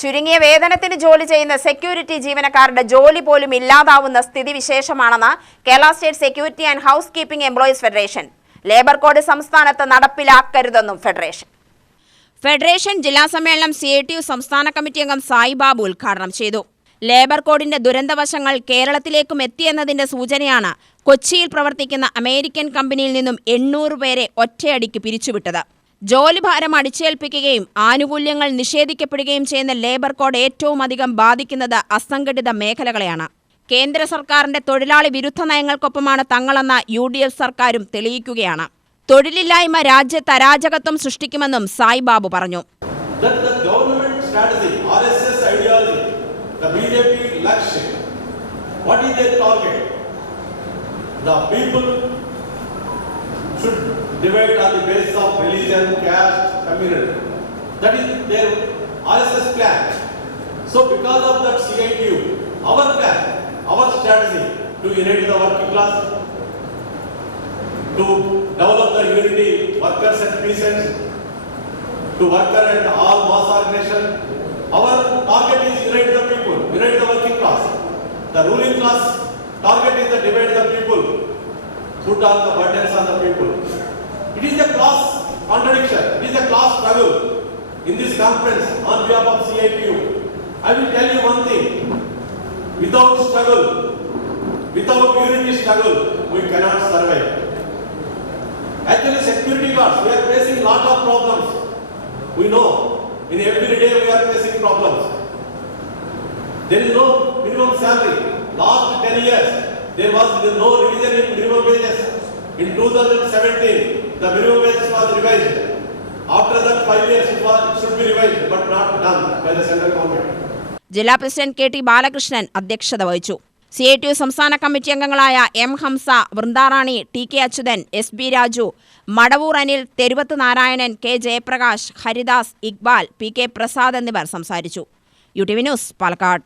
ചുരുങ്ങിയ വേതനത്തിന് ജോലി ചെയ്യുന്ന സെക്യൂരിറ്റി ജീവനക്കാരുടെ ജോലി പോലും ഇല്ലാതാവുന്ന സ്ഥിതിവിശേഷമാണെന്ന് Kerala state security and housekeeping employees federation. Labour code സംസ്ഥാനത്ത് നടപ്പിലാക്കരുതെന്നും ഫെഡറേഷൻ ജില്ലാ സമ്മേളനം CITU സംസ്ഥാന കമ്മിറ്റി അംഗം സായി ബാബു ഉദ്ഘാടനം ചെയ്തു. ലേബർ കോഡിന്റെ ദുരന്തവശങ്ങൾ കേരളത്തിലേക്കും എത്തിയെന്നതിന്റെ സൂചനയാണ് കൊച്ചിയിൽ പ്രവർത്തിക്കുന്ന അമേരിക്കൻ കമ്പനിയിൽ നിന്നും 800 പേരെ ഒറ്റയടിക്ക് പിരിച്ചുവിട്ടത്. ജോലിഭാരം അടിച്ചേൽപ്പിക്കുകയും ആനുകൂല്യങ്ങൾ നിഷേധിക്കപ്പെടുകയും ചെയ്യുന്ന ലേബർ കോഡ് ഏറ്റവും അധികം ബാധിക്കുന്നത് അസംഘടിത മേഖലകളെയാണ്. കേന്ദ്ര സർക്കാരിന്റെ തൊഴിലാളി വിരുദ്ധ നയങ്ങൾക്കൊപ്പമാണ് തങ്ങളെന്ന UDF സർക്കാരും തെളിയിക്കുകയാണ്. തൊഴിലില്ലായ്മ രാജ്യത്ത് അരാജകത്വം സൃഷ്ടിക്കുമെന്നും സായി ബാബു പറഞ്ഞു. should divide on the basis of religion, caste, community. That is their RSS plan. So because of that CITU, our plan, our strategy to unite the working class, to develop the unity, workers and peasants, to worker and all mass organization, our target is unite the people, unite the working class. The ruling class target is to divide the people, put all the burdens on the people. It is a class contradiction. It is a class struggle. In this conference, on behalf of CITU, I will tell you one thing. Without struggle, without unity struggle, we cannot survive. Actually, security guards, we are facing lot of problems. We know, in every day we are facing problems. There is no minimum salary. Last 10 years, there was no revision in minimum wages. In 2017, the minimum wages was revised. After that 5 years, it should be revised, but not done by the central government. ജില്ലാ president KT Balakrishnan അധ്യക്ഷത വഹിച്ചു. CITU സംസ്ഥാന കമ്മിറ്റി അംഗങ്ങളായ M. ഹംസ, വൃന്ദാറാണി, TK അച്യുതൻ, SB രാജു, മടവൂർ അനിൽ, തെരുവത്ത് നാരായണൻ, K. ജയപ്രകാശ്, ഹരിദാസ്, ഇക്ബാൽ, PK പ്രസാദ് എന്നിവർ സംസാരിച്ചു. UTV news, Palakkad.